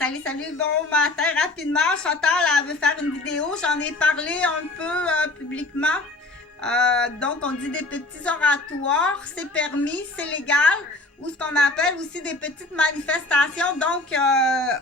Salut, salut, bon matin. Rapidement, Chantal, elle veut faire une vidéo. J'en ai parlé un peu publiquement. Donc, on dit des petits oratoires. C'est permis, c'est légal. Ou ce qu'on appelle aussi des petites manifestations. Donc,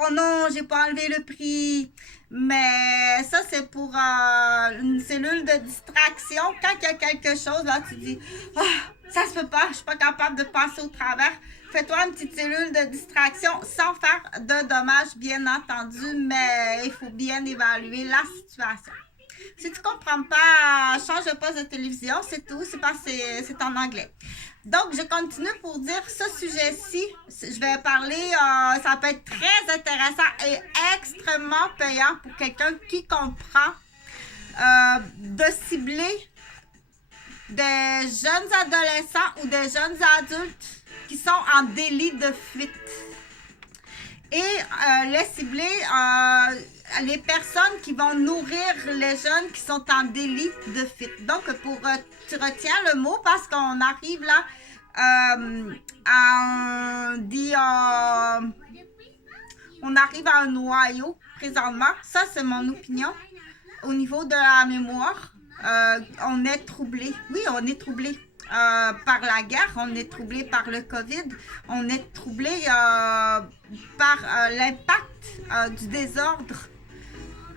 oh non, j'ai pas enlevé le prix. Mais ça, c'est pour une cellule de distraction. Quand il y a quelque chose, là, tu dis, ah, ça se peut pas, je suis pas capable de passer au travers. Fais-toi une petite cellule de distraction sans faire de dommages, bien entendu, mais il faut bien évaluer la situation. Si tu comprends pas, change de poste de télévision, c'est tout, c'est parce que c'est en anglais. Donc, je continue pour dire ce sujet-ci. Je vais parler, ça peut être très intéressant et extrêmement payant pour quelqu'un qui comprend de cibler des jeunes adolescents ou des jeunes adultes qui sont en délit de fuite. Et les cibler, les personnes qui vont nourrir les jeunes qui sont en délit de fuite. Donc, tu retiens le mot parce qu'on arrive là on arrive à un noyau présentement. Ça, c'est mon opinion. Au niveau de la mémoire, on est troublé. Oui, on est troublé. Par la guerre, on est troublé par le COVID, on est troublé par l'impact du désordre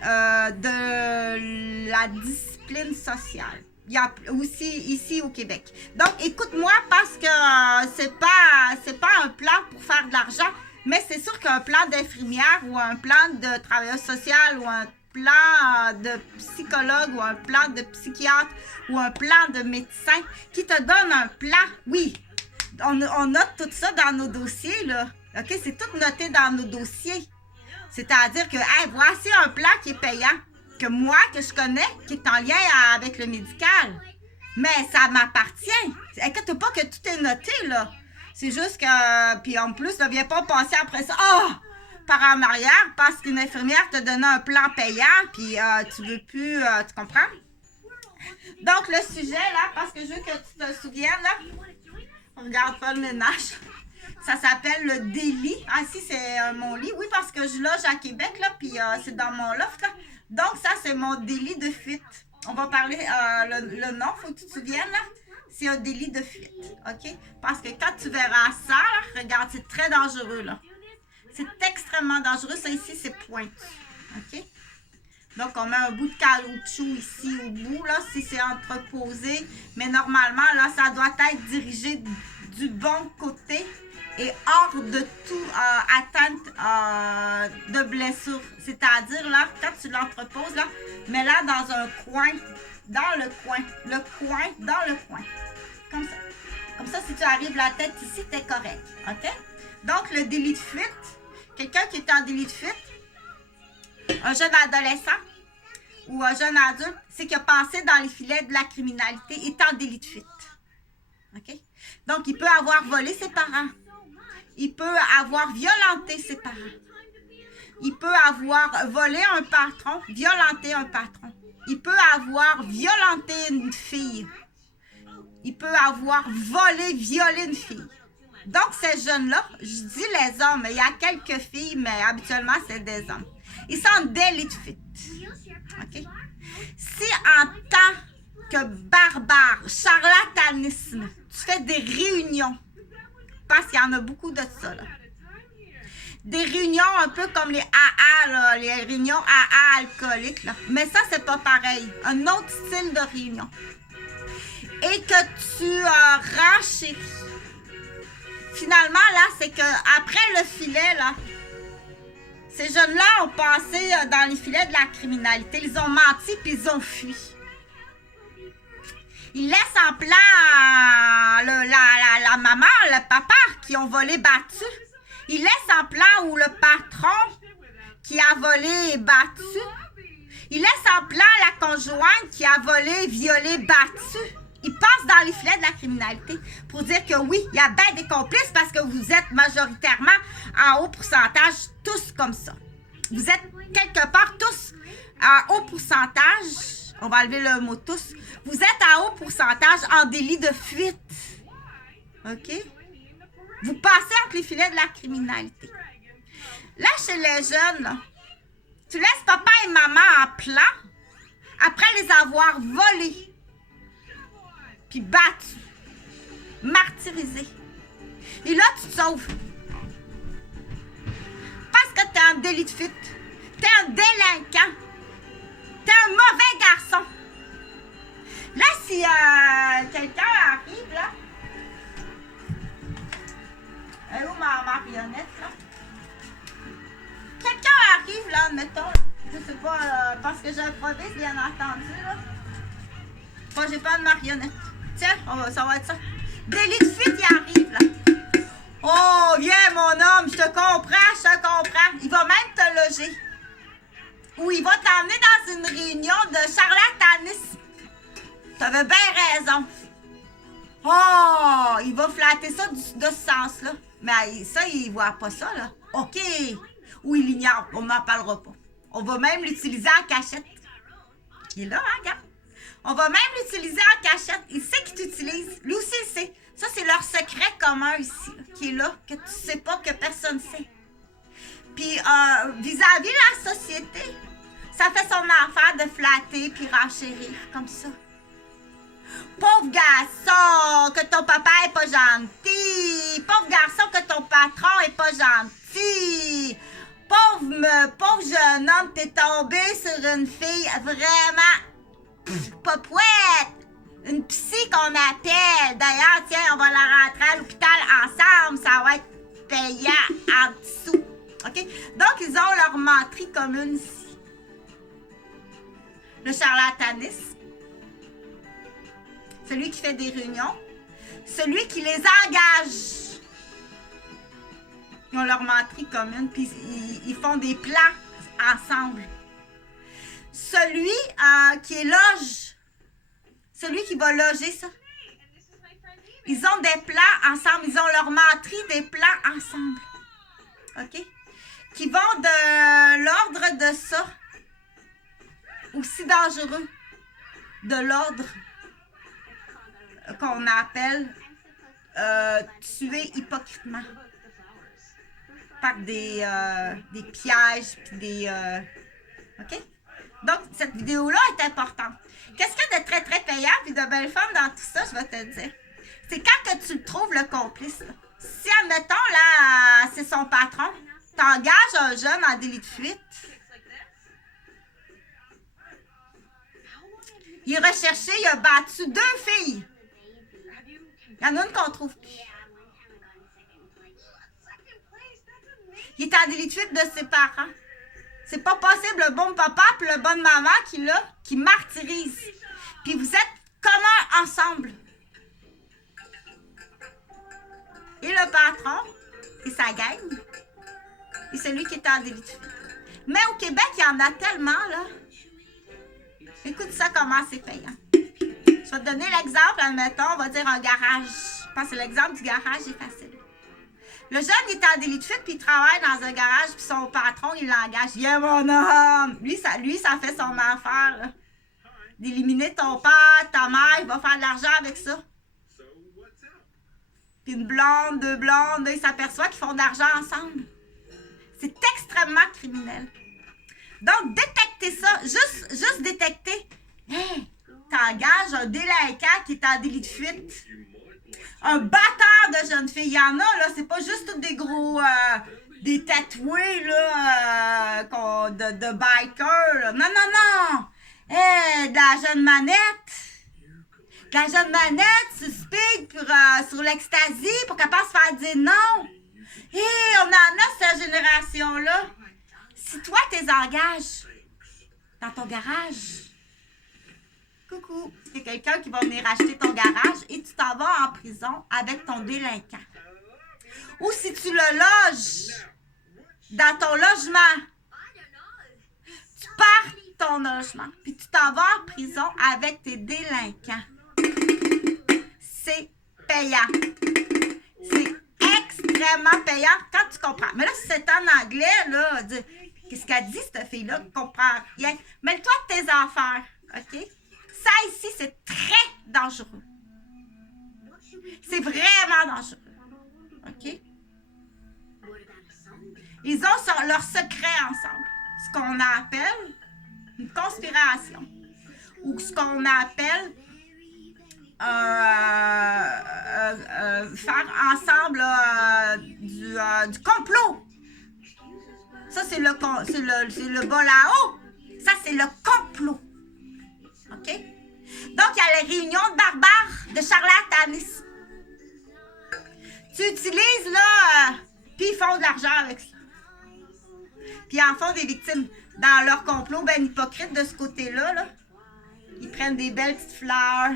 de la discipline sociale. Il y a aussi ici au Québec. Donc, écoute-moi parce que c'est pas un plan pour faire de l'argent, mais c'est sûr qu'un plan d'infirmière ou un plan de travailleur social ou un plan de psychologue ou un plan de psychiatre ou un plan de médecin qui te donne un plan. Oui, on note tout ça dans nos dossiers, là. OK, c'est tout noté dans nos dossiers. C'est-à-dire que, hey, voici un plan qui est payant, que moi, que je connais, qui est en lien avec le médical. Mais ça m'appartient. Inquiète pas que tout est noté, là. C'est juste que, puis en plus, ne viens pas passer après ça. Oh! Par en arrière parce qu'une infirmière te donne un plan payant puis tu veux plus, tu comprends? Donc, le sujet, là, parce que je veux que tu te souviennes, là, on regarde pas le ménage, ça s'appelle le délit. Ah, si, c'est mon lit. Oui, parce que je loge à Québec, là, puis c'est dans mon loft, là. Donc, ça, c'est mon délit de fuite. On va parler, le nom, faut que tu te souviennes, là. C'est un délit de fuite, OK? Parce que quand tu verras ça, là, regarde, c'est très dangereux, là. C'est extrêmement dangereux. Ça ici, c'est pointu. OK? Donc, on met un bout de caoutchouc ici au bout, là, si c'est entreposé. Mais normalement, là, ça doit être dirigé du bon côté et hors de toute atteinte de blessure. C'est-à-dire, là, quand tu l'entreposes, là, mets-la dans un coin, dans le coin, dans le coin. Comme ça. Comme ça, si tu arrives la tête ici, t'es correct. OK? Donc, le délit de fuite, quelqu'un qui est en délit de fuite, un jeune adolescent ou un jeune adulte, c'est qu'il a passé dans les filets de la criminalité, est en délit de fuite. OK? Donc, il peut avoir volé ses parents. Il peut avoir violenté ses parents. Il peut avoir volé un patron, violenté un patron. Il peut avoir violenté une fille. Il peut avoir volé, violé une fille. Donc, ces jeunes-là, je dis les hommes, il y a quelques filles, mais habituellement, c'est des hommes. Ils sont en délit de fuite. OK? Si en tant que barbare, charlatanisme, tu fais des réunions, parce qu'il y en a beaucoup de ça, là. Des réunions un peu comme les AA, là, les réunions AA alcooliques, là. Mais ça, c'est pas pareil. Un autre style de réunion. Et que tu renchéris. Finalement, là, c'est qu'après le filet, là, ces jeunes-là ont passé dans les filets de la criminalité. Ils ont menti puis ils ont fui. Ils laissent en plan la maman, le papa qui ont volé battu. Ils laissent en plan où le patron qui a volé battu. Ils laissent en plan la conjointe qui a volé, violé, battu. Ils passent dans les filets de la criminalité pour dire que oui, il y a bien des complices parce que vous êtes majoritairement en haut pourcentage tous comme ça. Vous êtes quelque part tous en haut pourcentage, on va enlever le mot tous, vous êtes en haut pourcentage en délit de fuite. OK? Vous passez entre les filets de la criminalité. Là, chez les jeunes, là. Tu laisses papa et maman en plan après les avoir volés, puis battus, martyrisés. Et là, tu te sauves. Parce que t'es un délit de fuite. T'es un délinquant. T'es un mauvais garçon. Là, si quelqu'un arrive, là. Elle est où ma marionnette, là? Quelqu'un arrive, là, admettons. Je sais pas, parce que j'improvise, bien entendu, là. Moi, j'ai pas de marionnette. Tiens, ça va être ça. Délit de fuite, il arrive, là. Oh, viens, mon homme, je te comprends. Il va même te loger. Ou il va t'emmener dans une réunion de charlatanisme. T'avais bien raison. Oh, il va flatter ça de ce sens-là. Mais ça, il voit pas ça, là. OK. Ou il l'ignore, on n'en parlera pas. On va même l'utiliser en cachette. Il est là, hein, regarde. On va même l'utiliser en cachette. Il sait qu'il t'utilise. Lui aussi, il sait. Ça, c'est leur secret commun ici, là, qui est là, que tu sais pas, que personne sait. Puis, vis-à-vis la société, ça fait son affaire de flatter puis renchérir comme ça. Pauvre garçon, que ton papa est pas gentil. Pauvre garçon, que ton patron est pas gentil. Pauvre jeune homme, t'es tombé sur une fille vraiment popouette. Une psy qu'on appelle. D'ailleurs, tiens, on va la rentrer à l'hôpital ensemble. Ça va être payant en dessous. OK? Donc, ils ont leur menterie commune ici. Le charlatanisme. Celui qui fait des réunions. Celui qui les engage. Ils ont leur menterie commune. Puis, ils font des plans ensemble. Celui qui est loge. Celui qui va loger ça. Ils ont des plans ensemble. Ils ont leur menterie des plans ensemble. OK? Qui vont de l'ordre de ça. Aussi dangereux. De l'ordre qu'on appelle tuer hypocritement. Par des pièges puis des... OK? Donc, cette vidéo-là est importante. Qu'est-ce qu'il y a de très, très payant et de belle fun dans tout ça, je vais te dire. C'est quand que tu le trouves, le complice. Là. Si, admettons, là, c'est son patron, t'engages un jeune en délit de fuite. Il est recherché, il a battu 2 filles. Il y en a une qu'on trouve plus. Il est en délit de fuite de ses parents. C'est pas possible, le bon papa et le bon maman qui martyrise. Puis vous êtes communs ensemble. Et le patron, et sa gang, et celui qui est en délit de fuite. Mais au Québec, il y en a tellement, là. Écoute ça, comment c'est payant. Je vais te donner l'exemple, admettons, on va dire un garage. Je pense que l'exemple du garage est facile. Le jeune, il est en délit de fuite, puis il travaille dans un garage, puis son patron, il l'engage. Yeah, mon homme! Lui, ça fait son affaire, là. D'éliminer ton père, ta mère, il va faire de l'argent avec ça. Puis une blonde, 2 blondes, là, il s'aperçoit qu'ils font de l'argent ensemble. C'est extrêmement criminel. Donc, détecter ça, juste détecter. Hey, t'engages un délinquant qui est en délit de fuite. Un batteur de jeunes filles. Il y en a, là, c'est pas juste tous des gros... des tatoués, là, de bikers, là. Non, non, non! De la jeune manette. De la jeune manette sur speed, sur l'ecstasy, pour qu'elle puisse faire dire non. On en a, cette génération-là. Si toi, t'es engages dans ton garage... Coucou, c'est quelqu'un qui va venir acheter ton garage et tu t'en vas en prison avec ton délinquant. Ou si tu le loges dans ton logement, tu pars ton logement, puis tu t'en vas en prison avec tes délinquants. C'est payant. C'est extrêmement payant quand tu comprends. Mais là, si c'est en anglais, là, qu'est-ce qu'elle dit, cette fille-là, qui comprend rien. Mêle-toi de tes affaires, OK? Ça ici, c'est très dangereux. C'est vraiment dangereux. OK? Ils ont leur secret ensemble. Ce qu'on appelle une conspiration. Ou ce qu'on appelle faire ensemble du complot. Ça, c'est le bas là-haut. Ça, c'est le complot. OK? Donc, il y a les réunions de barbares, de charlatanisme. Tu utilises, là, puis ils font de l'argent avec ça. Puis ils en font des victimes. Dans leur complot, ben hypocrite de ce côté-là, là, ils prennent des belles petites fleurs,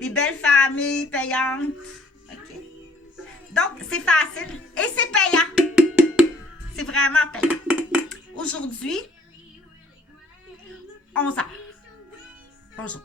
des belles familles payantes. OK? Donc, c'est facile. Et c'est payant. C'est vraiment payant. Aujourd'hui, 11h. Bonjour.